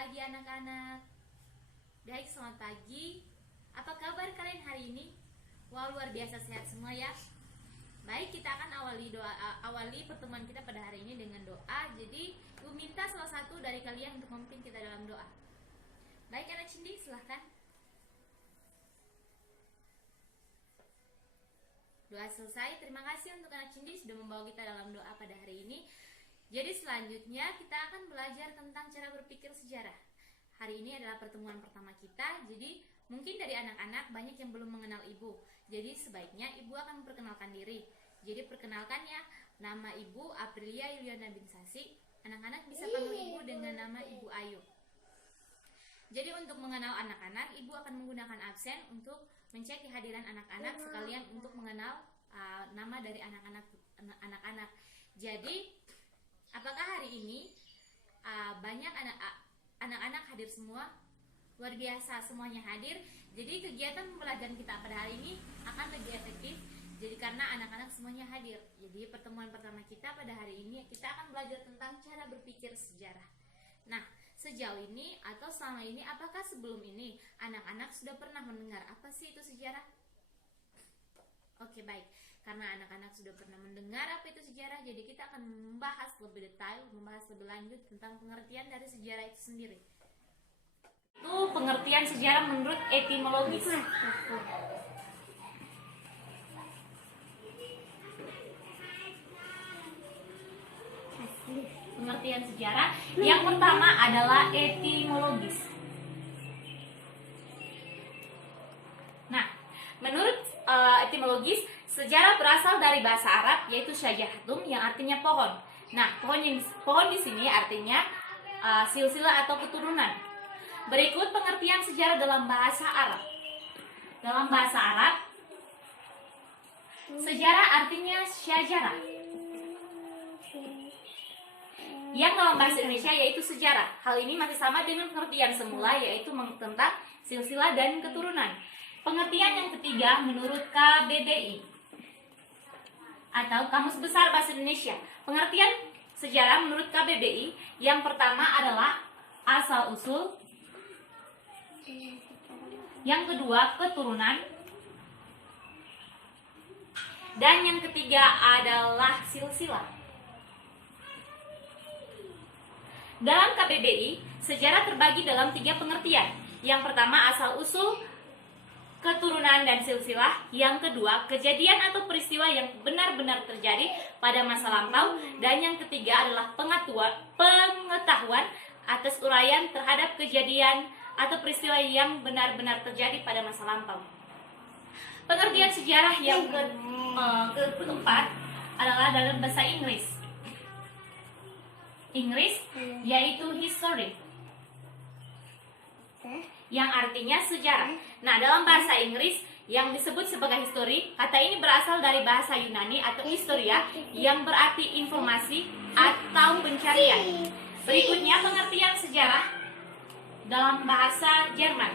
pagi anak-anak. Baik, selamat pagi. Apa kabar kalian hari ini? Wah, luar biasa sehat semua ya. Baik, kita akan awali pertemuan kita pada hari ini dengan doa. Jadi, Ibu minta salah satu dari kalian untuk memimpin kita dalam doa. Baik, anak Cindy, silahkan. Doa selesai. Terima kasih untuk anak Cindy sudah membawa kita dalam doa pada hari ini. Jadi selanjutnya kita akan belajar tentang cara berpikir sejarah. Hari ini adalah pertemuan pertama kita. Jadi mungkin dari anak-anak banyak yang belum mengenal ibu. Jadi sebaiknya ibu akan memperkenalkan diri. Jadi perkenalkan ya, nama ibu Aprilia Yuliana Binsasi. Anak-anak bisa panggil ibu dengan nama Ibu Ayu. Jadi untuk mengenal anak-anak, ibu akan menggunakan absen untuk mencek kehadiran anak-anak sekalian untuk mengenal nama dari anak-anak. Jadi apakah hari ini banyak anak-anak hadir semua? Luar biasa, semuanya hadir. Jadi kegiatan pembelajaran kita pada hari ini akan lebih efektif. Jadi karena anak-anak semuanya hadir. Jadi pertemuan pertama kita pada hari ini kita akan belajar tentang cara berpikir sejarah. Nah, sejauh ini atau selama ini, apakah sebelum ini anak-anak sudah pernah mendengar apa sih itu sejarah? Oke, baik. Karena anak-anak sudah pernah mendengar apa itu sejarah, jadi kita akan membahas lebih detail, membahas lebih lanjut tentang pengertian dari sejarah itu sendiri. Itu pengertian sejarah menurut etimologis. Pengertian sejarah yang pertama adalah etimologis. Nah, menurut etimologis, sejarah berasal dari bahasa Arab yaitu syajahatun yang artinya pohon. Nah, pohon di sini artinya silsilah atau keturunan. Berikut pengertian sejarah dalam bahasa Arab. Dalam bahasa Arab, sejarah artinya syajarah. Yang dalam bahasa Indonesia yaitu sejarah. Hal ini masih sama dengan pengertian semula yaitu tentang silsilah dan keturunan. Pengertian yang ketiga menurut KBBI atau Kamus Besar Bahasa Indonesia. Pengertian sejarah menurut KBBI yang pertama adalah asal-usul, yang kedua keturunan, dan yang ketiga adalah silsilah. Dalam KBBI, sejarah terbagi dalam 3 pengertian. Yang pertama asal-usul, keturunan dan silsilah. Yang kedua, kejadian atau peristiwa yang benar-benar terjadi pada masa lampau. Dan yang ketiga adalah pengetahuan atas uraian terhadap kejadian atau peristiwa yang benar-benar terjadi pada masa lampau. Pengertian sejarah yang keempat adalah dalam bahasa Inggris, yaitu history, yang artinya sejarah. Nah, dalam bahasa Inggris yang disebut sebagai history, kata ini berasal dari bahasa Yunani atau historia yang berarti informasi atau pencarian. Berikutnya pengertian sejarah dalam bahasa Jerman.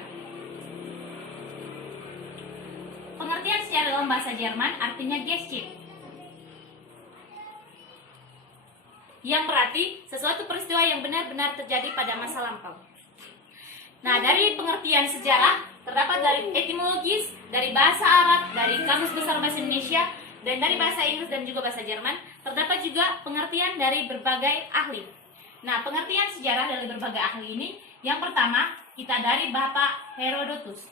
Pengertian sejarah dalam bahasa Jerman artinya Geschichte, yang berarti sesuatu peristiwa yang benar-benar terjadi pada masa lampau. Nah, dari pengertian sejarah terdapat dari etimologis, dari bahasa Arab, dari Kamus Besar Bahasa Indonesia, dan dari bahasa Inggris dan juga bahasa Jerman. Terdapat juga pengertian dari berbagai ahli. Nah, pengertian sejarah dari berbagai ahli ini, yang pertama kita dari Bapak Herodotus.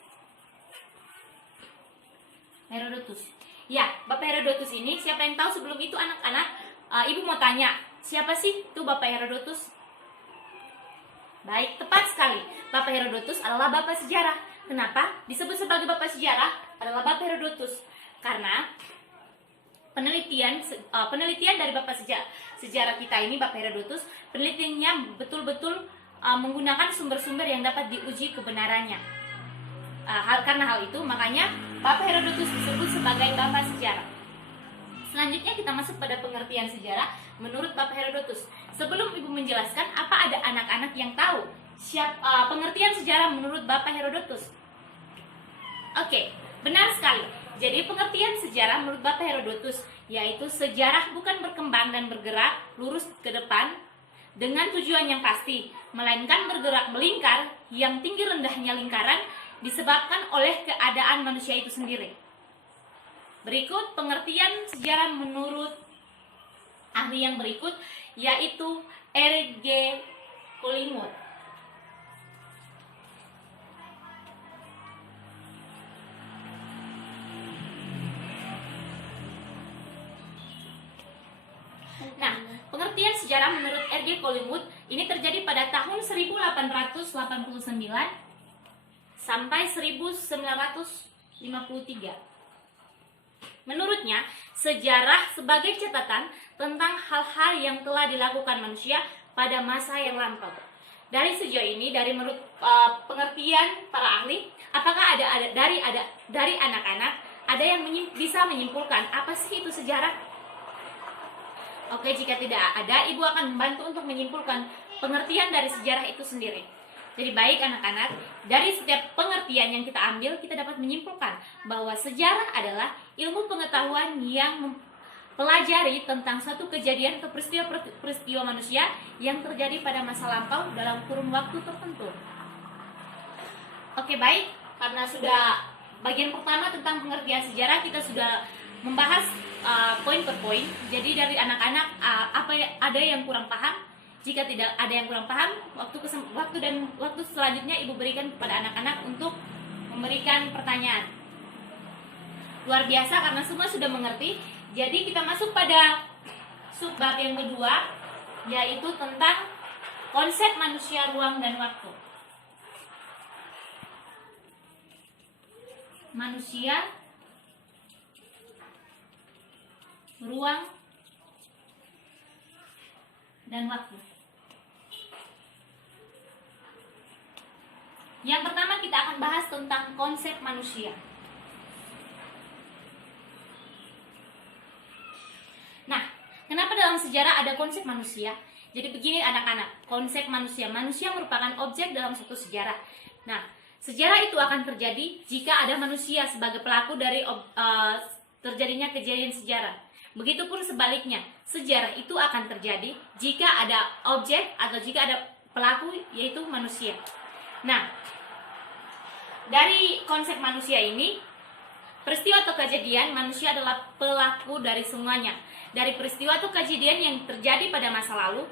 Ya, Bapak Herodotus ini, siapa yang tahu sebelum itu anak-anak? Ibu mau tanya, siapa sih itu Bapak Herodotus? Baik, tepat sekali. Bapak Herodotus adalah bapak sejarah. Kenapa disebut sebagai bapak sejarah adalah Bapak Herodotus? Karena penelitian dari bapak sejarah kita ini, Bapak Herodotus, penelitiannya betul-betul menggunakan sumber-sumber yang dapat diuji kebenarannya. Karena hal itu, makanya Bapak Herodotus disebut sebagai bapak sejarah. Selanjutnya kita masuk pada pengertian sejarah menurut Bapak Herodotus. Sebelum Ibu menjelaskan, apa ada anak-anak yang tahu pengertian sejarah menurut Bapak Herodotus? Oke, benar sekali. Jadi pengertian sejarah menurut Bapak Herodotus yaitu sejarah bukan berkembang dan bergerak lurus ke depan, dengan tujuan yang pasti, melainkan bergerak melingkar yang tinggi rendahnya lingkaran disebabkan oleh keadaan manusia itu sendiri. Berikut pengertian sejarah menurut ahli yang berikut, yaitu R.G. Collingwood. Nah, pengertian sejarah menurut R.G. Collingwood ini terjadi pada tahun 1889 sampai 1953. Menurutnya, sejarah sebagai catatan tentang hal-hal yang telah dilakukan manusia pada masa yang lampau. Dari sejauh ini, dari menurut pengertian para ahli, apakah dari anak-anak ada yang bisa menyimpulkan apa sih itu sejarah? Oke, jika tidak ada, Ibu akan membantu untuk menyimpulkan pengertian dari sejarah itu sendiri. Jadi baik anak-anak, dari setiap pengertian yang kita ambil, kita dapat menyimpulkan bahwa sejarah adalah ilmu pengetahuan yang mempelajari tentang suatu kejadian atau peristiwa manusia yang terjadi pada masa lampau dalam kurun waktu tertentu. Oke, baik, karena sudah bagian pertama tentang pengertian sejarah, kita sudah membahas poin per poin. Jadi dari anak-anak ada yang kurang paham? Jika tidak ada yang kurang paham, waktu selanjutnya Ibu berikan kepada anak-anak untuk memberikan pertanyaan. Luar biasa karena semua sudah mengerti. Jadi kita masuk pada subbab yang kedua, yaitu tentang konsep manusia, ruang dan waktu. Manusia, ruang dan waktu. Yang pertama kita akan bahas tentang konsep manusia. Nah, kenapa dalam sejarah ada konsep manusia? Jadi begini anak-anak, konsep manusia. Manusia merupakan objek dalam suatu sejarah. Nah, sejarah itu akan terjadi jika ada manusia sebagai pelaku dari terjadinya kejadian sejarah. Begitupun sebaliknya, sejarah itu akan terjadi jika ada objek atau jika ada pelaku, yaitu manusia. Nah, dari konsep manusia ini, peristiwa atau kejadian, manusia adalah pelaku dari semuanya. Dari peristiwa atau kejadian yang terjadi pada masa lalu,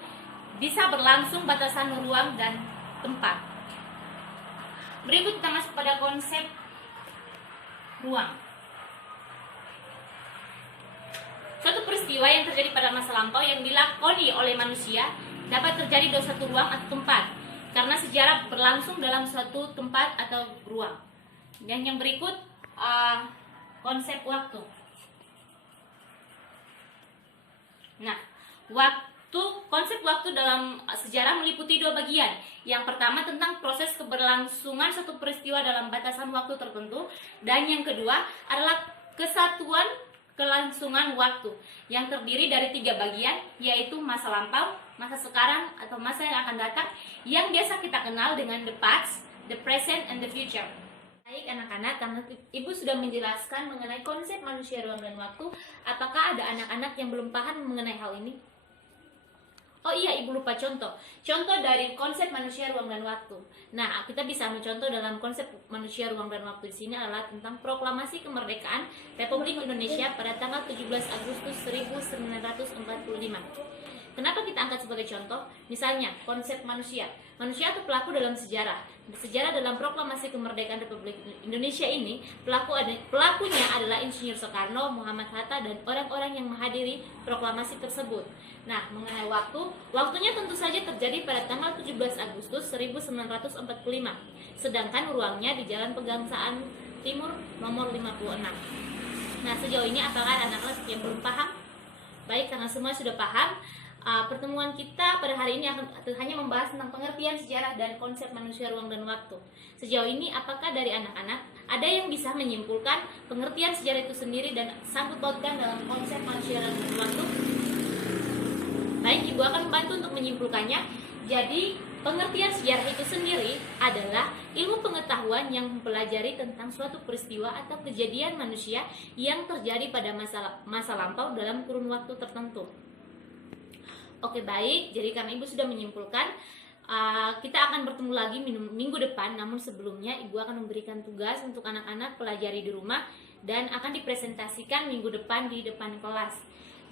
bisa berlangsung batasan ruang dan tempat. Berikut kita masuk pada konsep ruang. Suatu peristiwa yang terjadi pada masa lampau yang dilakoni oleh manusia dapat terjadi dalam suatu ruang atau tempat, karena sejarah berlangsung dalam suatu tempat atau ruang. Dan yang berikut konsep waktu. Nah, konsep waktu dalam sejarah meliputi dua bagian. Yang pertama tentang proses keberlangsungan suatu peristiwa dalam batasan waktu tertentu, dan yang kedua adalah kesatuan kelangsungan waktu yang terdiri dari tiga bagian, yaitu masa lampau, masa sekarang atau masa yang akan datang, yang biasa kita kenal dengan the past, the present, and the future. Baik anak-anak, karena Ibu sudah menjelaskan mengenai konsep manusia, ruang dan waktu, apakah ada anak-anak yang belum paham mengenai hal ini? Oh iya, Ibu lupa contoh dari konsep manusia, ruang dan waktu. Nah, kita bisa mencontoh dalam konsep manusia, ruang dan waktu di sini adalah tentang proklamasi kemerdekaan Republik Indonesia pada tanggal 17 Agustus 1945. Kenapa kita angkat sebagai contoh? Misalnya, konsep manusia. Manusia itu pelaku dalam sejarah. Sejarah dalam proklamasi kemerdekaan Republik Indonesia ini, pelakunya adalah Insinyur Soekarno, Muhammad Hatta, dan orang-orang yang menghadiri proklamasi tersebut. Nah, mengenai waktunya tentu saja terjadi pada tanggal 17 Agustus 1945. Sedangkan ruangnya di Jalan Pegangsaan Timur nomor 56. Nah, sejauh ini apakah anak-anak yang belum paham? Baik, karena semua sudah paham, pertemuan kita pada hari ini akan hanya membahas tentang pengertian sejarah dan konsep manusia, ruang dan waktu. Sejauh ini apakah dari anak-anak ada yang bisa menyimpulkan pengertian sejarah itu sendiri dan sangkut pautkan dalam konsep manusia dan waktu? Baik, Ibu akan membantu untuk menyimpulkannya. Jadi, pengertian sejarah itu sendiri adalah ilmu pengetahuan yang mempelajari tentang suatu peristiwa atau kejadian manusia yang terjadi pada masa lampau dalam kurun waktu tertentu. Oke, baik. Jadi karena Ibu sudah menyimpulkan, kita akan bertemu lagi minggu depan. Namun sebelumnya Ibu akan memberikan tugas untuk anak-anak pelajari di rumah dan akan dipresentasikan minggu depan di depan kelas.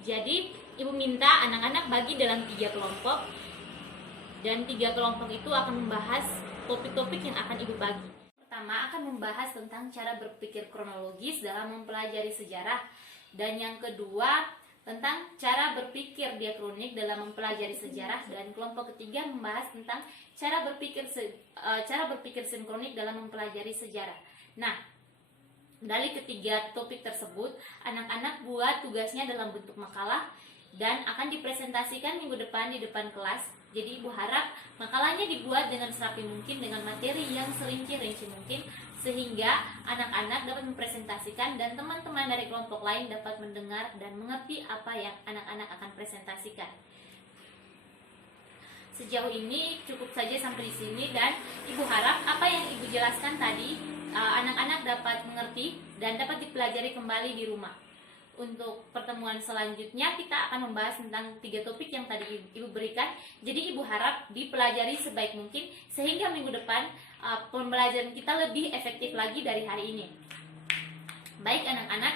Jadi Ibu minta anak-anak bagi dalam 3 kelompok, dan 3 kelompok itu akan membahas topik-topik yang akan Ibu bagi. Pertama akan membahas tentang cara berpikir kronologis dalam mempelajari sejarah, dan yang kedua tentang cara berpikir diakronik dalam mempelajari sejarah, dan kelompok ketiga membahas tentang cara berpikir sinkronik dalam mempelajari sejarah. Nah, dari ketiga topik tersebut, anak-anak buat tugasnya dalam bentuk makalah dan akan dipresentasikan minggu depan di depan kelas. Jadi Ibu harap makalahnya dibuat dengan serapi mungkin dengan materi yang serinci-rinci mungkin, sehingga anak-anak dapat mempresentasikan dan teman-teman dari kelompok lain dapat mendengar dan mengerti apa yang anak-anak akan presentasikan. Sejauh ini cukup saja sampai di sini, dan Ibu harap apa yang Ibu jelaskan tadi anak-anak dapat mengerti dan dapat dipelajari kembali di rumah. Untuk pertemuan selanjutnya kita akan membahas tentang 3 topik yang tadi Ibu berikan. Jadi Ibu harap dipelajari sebaik mungkin sehingga minggu depan pembelajaran kita lebih efektif lagi dari hari ini. Baik anak-anak,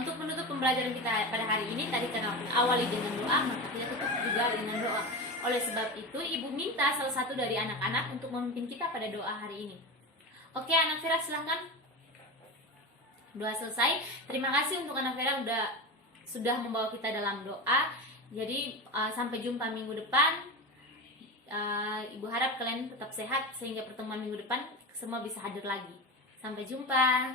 untuk menutup pembelajaran kita pada hari ini tadi karena awali dengan doa, maka kita tutup juga dengan doa. Oleh sebab itu Ibu minta salah satu dari anak-anak untuk memimpin kita pada doa hari ini. Oke, anak Vera silahkan. Doa selesai. Terima kasih untuk anak Vera sudah membawa kita dalam doa. Jadi sampai jumpa minggu depan. Ibu harap kalian tetap sehat sehingga pertemuan minggu depan semua bisa hadir lagi. Sampai jumpa.